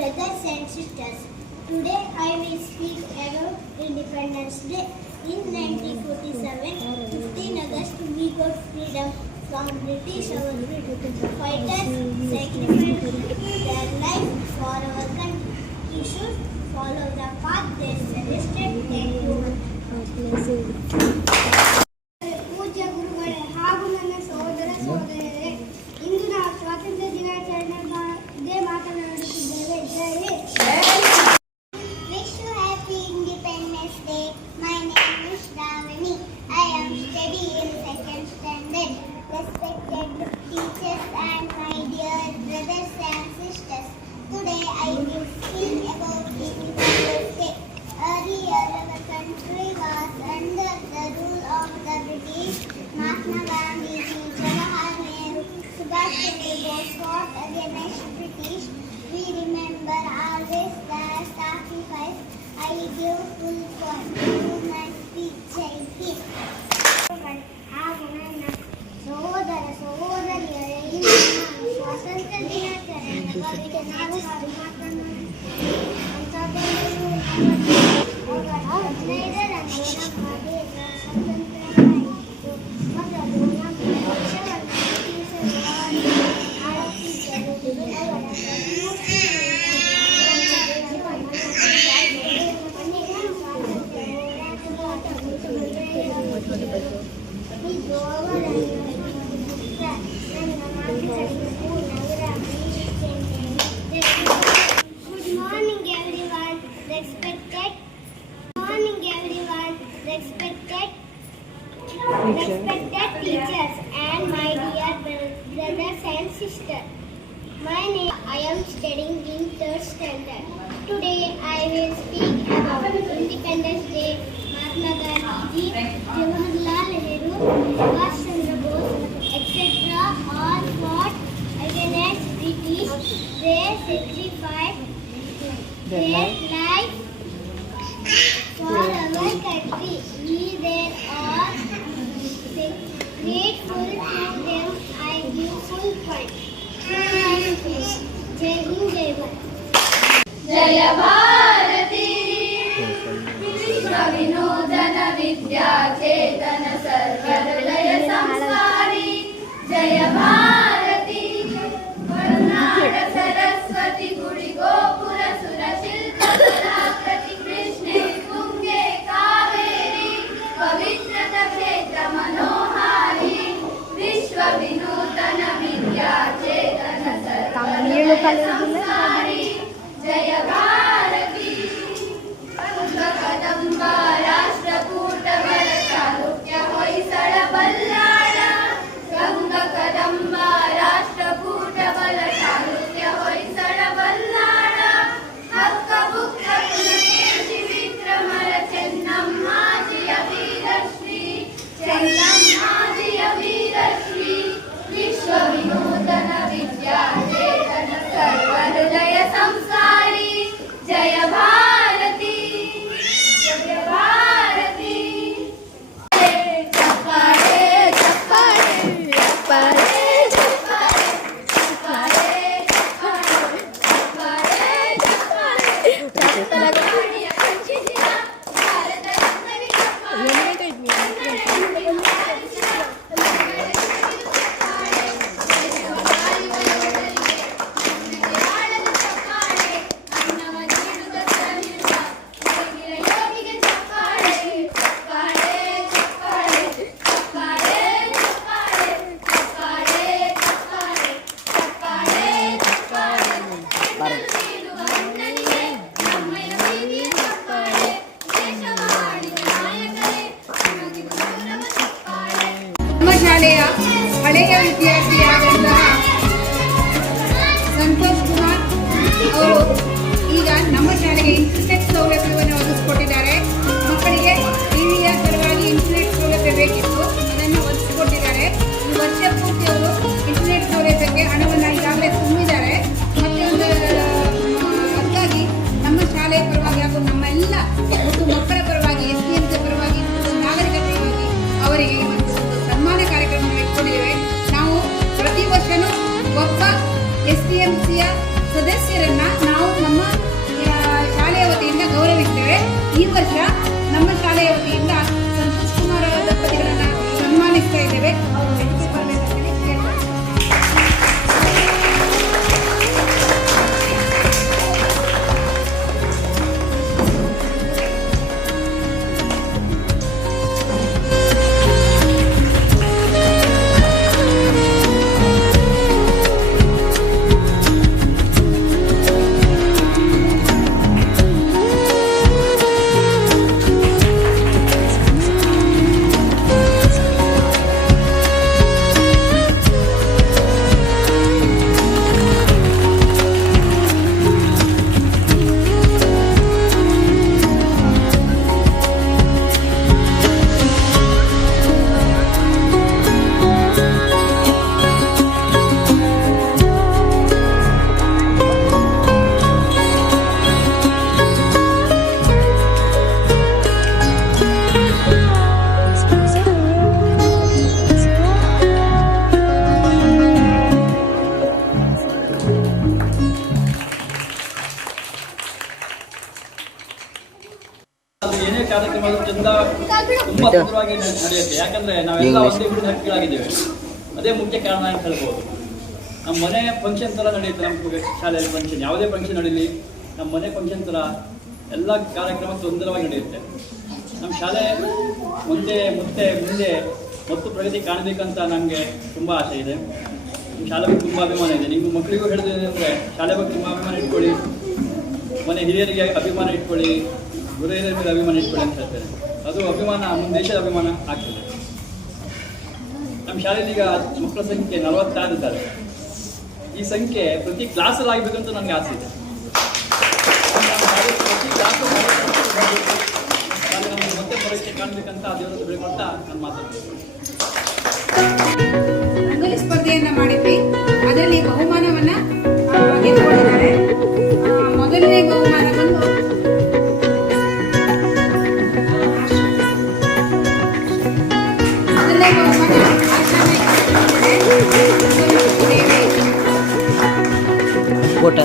brothers and sisters. Today I will speak about Independence Day. In 1947, 15 August, we got freedom from British. Our fighters sacrificed their life for our country. We should follow the path they suggested. Thank you. ಪೂಜ್ಯ ಗುರುಗಳೇ ಹಾಗೂ ನನ್ನ ಸಹೋದರ ಸಹೋದರಿಯರೇ, ಇಂದು ನಾವು ಸ್ವಾತಂತ್ರ್ಯ ದಿನಾಚರಣೆ ಬಗ್ಗೆ ಮಾತನಾಡುತ್ತಿದ್ದೇವೆ. Wish you happy Independence Day. My name is Ravani. I am studying in second standard. Respected teachers and my dear brothers and sisters, today I will speak about Independence Day. Earlier our country fought against British. We remember always their sacrifice. I give full humanity. Jai Hind. ಹಾಗೂ ನನ್ನ ಸಹೋದರ ಸಹೋದರಿಯರೇ, ಇಂದು ನಾನು ಸ್ವಾತಂತ್ರ್ಯ ದಿನಾಚರಣೆಯ ಬಗ್ಗೆ ನಾವು ಮಾತನಾಡುತ್ತೇವೆ. ಅಂಥದ್ದೊಂದು ಆಗಸ್ಟ್ 15ರಂದು ನಮ್ಮ ದೇಶ ಸ್ವತಂತ್ರವಾಯಿತು. ಮೊದಲು ನಮ್ಮ ದೇಶವನ್ನು ಬ್ರಿಟಿಷರು ಆಳುತ್ತಿದ್ದರು. ಅವರ respected teachers and my dear brothers and sisters. My name, I am studying in 3rd standard. Today I will speak about Independence Day. Mahatma Gandhi, Jawaharlal Nehru, Subhash Chandra Bose, etc. all fought against British. They sacrificed their life for our country. We there are grateful to them. I give full point. Jai Hind, Jai Bharat. जय भारती विश्व विनोदन विद्या चेतन सर्वहृदय संस्कारी जय भारती करुनाड सरस्वती गुಡಿ गोपुर सुर शिल्प कलाकृति कृष्णे तुंगे कावेरी पवित्र क्षेत्र मनोहारी विश्व विनूतन विद्या चेतन सर्वहृदय संस्कारी जय भारती कदंब राष्ट्रकूट बल चालुक्य ಹೊಯ್ಸಳ ಬಲ್ಲಾಳ ಗಂಗ ಕದಂಬ ರಾಷ್ಟ್ರಕೂಟ ಬಲ ಚಾಲುಕ್ಯ ಹೊಯ್ಸಳ ಬಲ್ಲಾಳ ಹಕ್ಕ ಬುಕ್ಕ ಪುಲಕೇಶಿ ವಿಕ್ರಮರ ಚೆನ್ನಮ್ಮಾಜಿಯ ವೀರಶ್ರೀ ಚೆನ್ನಮ್ಮಾಜಿಯ ವೀರಶ್ರೀ ವಿಶ್ವ ವಿನೂತನ ವಿದ್ಯಾ ಚೇತನ ಸರ್ವಹೃದಯ ಸಂಸ್ಕಾರಿ ಜಯ ಭಾರತಿ ಜಯ ಭಾರತಿ ಚಪ್ಪಾಳೆ ಚಪ್ಪಾಳೆ ಚಪ್ಪಾಳೆ ಚಪ್ಪಾಳೆ ಚಪ್ಪಾಳೆ ಚಪ್ಪಾಳೆ ಚಪ್ಪಾಳೆ ವಂಚಿಸಿದ ಭಾರತ ರತ್ನಗೆ ನಮ್ಮ ಶಾಲೆಯ ಹಳೆಯ ವಿದ್ಯಾರ್ಥಿಯಾದಂತಹ ಸಂತೋಷ್ ಕುಮಾರ್ ಅವರು ಈಗ ನಮ್ಮ ಶಾಲೆಗೆ ಇಂಟರ್ನೆಟ್ ಸೌಲಭ್ಯವನ್ನು ಒದಗಿಸಿಕೊಟ್ಟಿದ್ದಾರೆ. ಮಕ್ಕಳಿಗೆ ಟಿವಿಯ ಸಲುವಾಗಿ ಇಂಟರ್ನೆಟ್ ಸೌಲಭ್ಯ ಬೇಕಿತ್ತು, ಅದನ್ನು ಒದಗಿಸಿಕೊಟ್ಟಿದ್ದಾರೆ. ಈ ವರ್ಷ ಪೂರ್ತಿ ಅವರು ಇಂಟರ್ನೆಟ್ ಸೌಲಭ್ಯಕ್ಕೆ ಹಣವನ್ನು ಈಗಾಗಲೇ ತುಂಬಿದ್ದಾರೆ. ಮತ್ತೆ ಅದಕ್ಕಾಗಿ ನಮ್ಮ ಶಾಲೆಯ ಪರವಾಗಿ ಹಾಗೂ ನಮ್ಮ ಎಲ್ಲ ಮತ್ತು ಮಕ್ಕಳ ಪರವಾಗಿ SDMC ಪರವಾಗಿ ನಾಗರಿಕರ ಪರವಾಗಿ ಅವರಿಗೆ ಒಂದು ಸನ್ಮಾನ ಕಾರ್ಯಕ್ರಮವನ್ನು ಇಟ್ಕೊಂಡಿದ್ದೇವೆ. ನಾವು ಪ್ರತಿ ವರ್ಷನೂ ಒಬ್ಬ SDMCಯ ಸದಸ್ಯರನ್ನ ನಾವು ನಮ್ಮ ಶಾಲೆಯ ವತಿಯಿಂದ ಗೌರವಿಸ್ತೇವೆ. ಈ ವರ್ಷ ನಮ್ಮ ಶಾಲೆಯ ವತಿಯಿಂದ ಸಂತೋಷ್ ಕುಮಾರ್ ದಂಪತಿಗಳನ್ನ ಚಂದ ತುಂಬಾ ಸುಂದರವಾಗಿ ನಡೆಯುತ್ತೆ. ಯಾಕಂದ್ರೆ ನಾವೆಲ್ಲ ಒಂದೇ ಗುಡಿನ ಹಕ್ಕಿಗಳಾಗಿದ್ದೇವೆ. ಅದೇ ಮುಖ್ಯ ಕಾರಣ ಅಂತ ಹೇಳ್ಬೋದು. ನಮ್ಮ ಮನೆ ಫಂಕ್ಷನ್ ಥರ ನಡೆಯುತ್ತೆ ನಮ್ಮ ಶಾಲೆಯಲ್ಲಿ ಫಂಕ್ಷನ್. ಯಾವುದೇ ಫಂಕ್ಷನ್ ನಡೀಲಿ ನಮ್ಮ ಮನೆ ಫಂಕ್ಷನ್ ಥರ ಎಲ್ಲ ಕಾರ್ಯಕ್ರಮ ಸುಂದರವಾಗಿ ನಡೆಯುತ್ತೆ. ನಮ್ಮ ಶಾಲೆ ಮುಂದೆ ಮತ್ತು ಪ್ರಗತಿ ಕಾಣಬೇಕಂತ ನನಗೆ ತುಂಬ ಆಸೆ ಇದೆ. ನಿಮ್ಮ ಶಾಲೆ ಬಗ್ಗೆ ತುಂಬ ಅಭಿಮಾನ ಇದೆ. ನಿಮ್ಮ ಮಕ್ಕಳಿಗೂ ಹೇಳಿದ್ರೆ ಅಂದರೆ ಶಾಲೆ ಬಗ್ಗೆ ತುಂಬ ಅಭಿಮಾನ ಇಟ್ಕೊಳ್ಳಿ, ಮನೆ ಹಿರಿಯರಿಗೆ ಅಭಿಮಾನ ಇಟ್ಕೊಳ್ಳಿ, ಗುರು ಹಿರಿಯರ ಮೇಲೆ ಅಭಿಮಾನ ಇಟ್ಕೊಳ್ಳಿ ಅಂತ ಹೇಳ್ತೇನೆ. ಅದು ಅಭಿಮಾನ ನಮ್ಮ ದೇಶದ ಅಭಿಮಾನ ಆಗ್ತದೆ. ನಮ್ಮ ಶಾಲೆಯಲ್ಲಿ ಈಗ ಮಕ್ಕಳ ಸಂಖ್ಯೆ 46 ಇದ್ದಾರೆ. ಈ ಸಂಖ್ಯೆ ಪ್ರತಿ ಕ್ಲಾಸಲ್ಲಿ ಆಗಬೇಕಂತ ನನಗೆ ಆಸೆ ಇದೆ. ಪ್ರತಿ ಕ್ಲಾಸು ನಮಗೆ ಮತ್ತೆ ಪರೀಕ್ಷೆ ಕಾಣಬೇಕಂತ ದೇವರನ್ನು ಬೆಳ್ಕೊಳ್ತಾ ನಾನು ಮಾತಾಡ್ತೀನಿ. ರಂಗೋಲಿ ಸ್ಪರ್ಧೆಯನ್ನ ಮಾಡಿದ್ವಿ. ಅದರಲ್ಲಿ ಬಹುಮಾನವನ್ನ ಗೆದ್ದುಕೊಂಡಿದ್ದಾರೆ. ಮೊದಲನೇ ಬಹುಮಾನ ಬಂದು ಊಟ